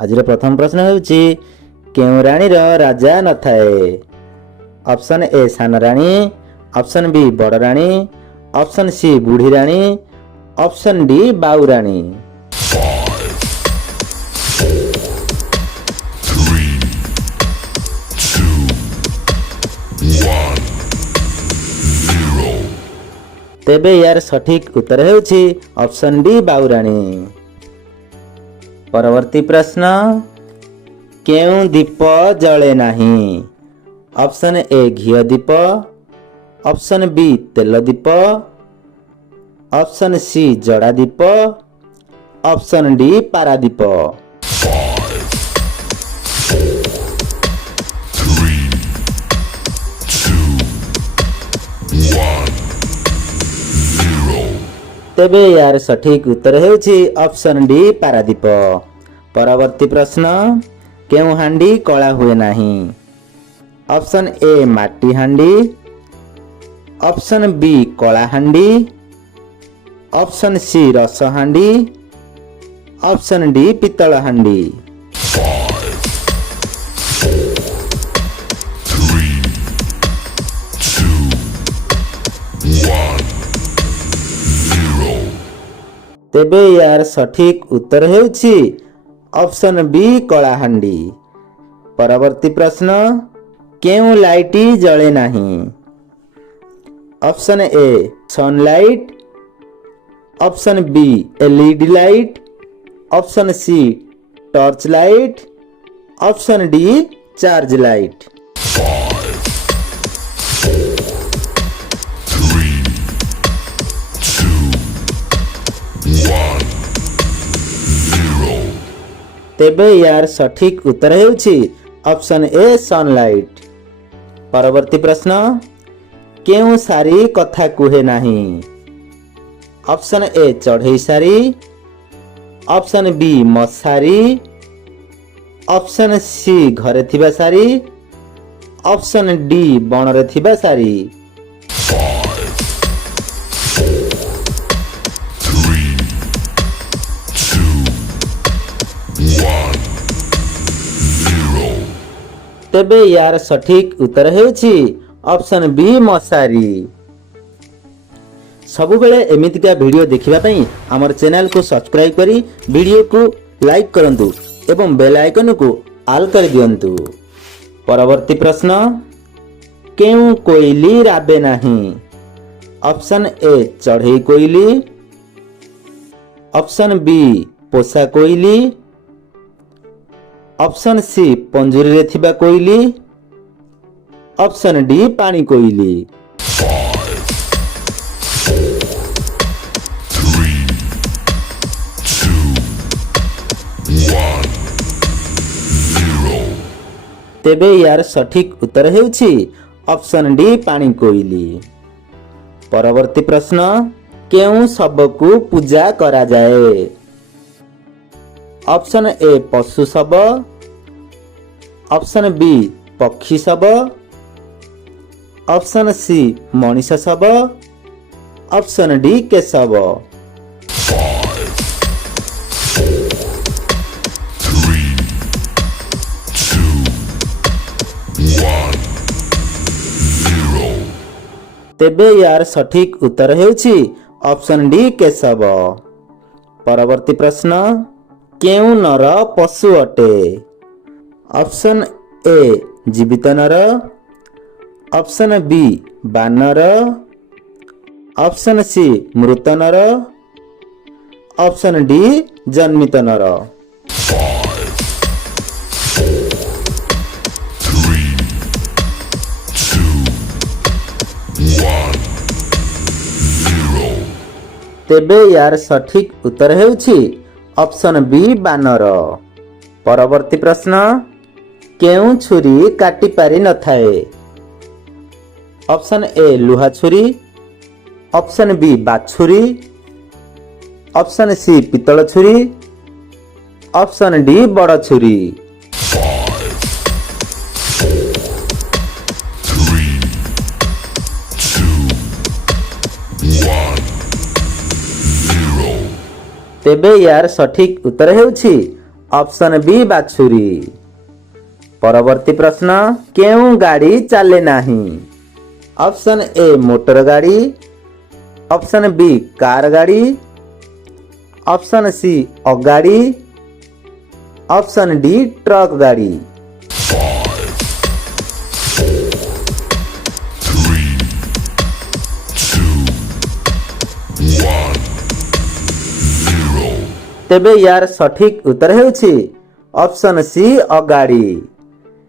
आज प्रथम प्रश्न होउछि केउ रानीर राजा न थाए। ऑप्शन ए सान रानी, ऑप्शन बी बड़ रानी, ऑप्शन सी बूढ़ी रानी, ऑप्शन डी बाऊ रानी। तेबे यार सठिक उत्तर हेउछि ऑप्शन डी बाऊ रानी। परवर्ती प्रश्न केउ दीप जले नाही। ऑप्शन ए घियो दीप, ऑप्शन बी तेल दीप, ऑप्शन सी जड़ा दीप, ऑप्शन डी पारा दीप। तेबे यार सठिक उत्तर हेउछि ऑप्शन डी पारादीप। परवर्ती प्रश्न केउ हांडी कला हुए नाही। ऑप्शन ए माटी हांडी, ऑप्शन बी कला हांडी, ऑप्शन सी रस हांडी, ऑप्शन डी पितल हांडी। तेबे यार सठिक उत्तर हेउछि ऑप्शन बी कलाहांडी। परवर्ती प्रश्न केउ लाइटी जले नाही। Option A sunlight, option B LED light, option C torch light, option D charge light. तेबे यार सठिक उत्तर हेउछि ऑप्शन ए सनलाइट। परवर्ती प्रश्न केउ सारी कथा कुहे नाही। ऑप्शन ए चढ़ई सारी, ऑप्शन बी मशारी, ऑप्शन सी घरे थिबा सारी, ऑप्शन डी बणरे थिबा सारी। तेबे यार सठिक उत्तर हेउछि ऑप्शन बी मशारी। सबु बेले एमितिका वीडियो देखिबा पई हमर चैनल को सब्सक्राइब करी वीडियो को लाइक करंतु एवं बेल आइकन को ऑल कर दियंतु। परवर्ती प्रश्न केउ कोइली राबे नाही। ऑप्शन ए चढ़ई कोइली, ऑप्शन बी पोसा कोइली, ऑप्शन सी पंजुरी रे थिबा कोइली, ऑप्शन डी पानी कोइली। तेबे यार सठिक उत्तर हेउछि ऑप्शन डी पानी कोइली। परवर्ती प्रश्न केउ सबको पूजा करा जाए। ऑप्शन ए पशु शब, ऑप्शन बी पक्षी शब, ऑप्शन सी मनीष शब, ऑप्शन डी केशव। तेबे यार सठिक उत्तर हेउछि ऑप्शन डी केशव। परवर्ती प्रश्न केउ नर पशु अटे। ऑप्शन ए जीवित नर, ऑप्शन बी बानर, ऑप्शन सी मृत नर, ऑप्शन डी जन्मित नर। तेबे यार सठिक उत्तर हेउछि ऑप्शन बी बानर। परवर्ती प्रश्न केउ छुरी काटी पारि न थाए। ऑप्शन ए लुहा छुरी, ऑप्शन बी बाछुरी, ऑप्शन सी पितल छुरी, ऑप्शन डी बड़ छुरी। तेबे यार सठिक उत्तर हेउछि ଅପସନ୍ ବି ବାଛୁରୀ। ପରବର୍ତ୍ତୀ ପ୍ରଶ୍ନ, କେଉଁ ଗାଡ଼ି ଚାଲେ ନାହିଁ? ଅପସନ୍ ଏ ମୋଟର ଗାଡ଼ି, ଅପସନ୍ ବି କାର ଗାଡ଼ି, ଅପସନ୍ ସି ଅଗାଡ଼ି, ଅପସନ୍ ଡି ଟ୍ରକ୍ ଗାଡ଼ି। ତେବେ ୟାର ସଠିକ୍ ଉତ୍ତର ହେଉଛି ଅପସନ୍ ସି ଅଗାଡ଼ି।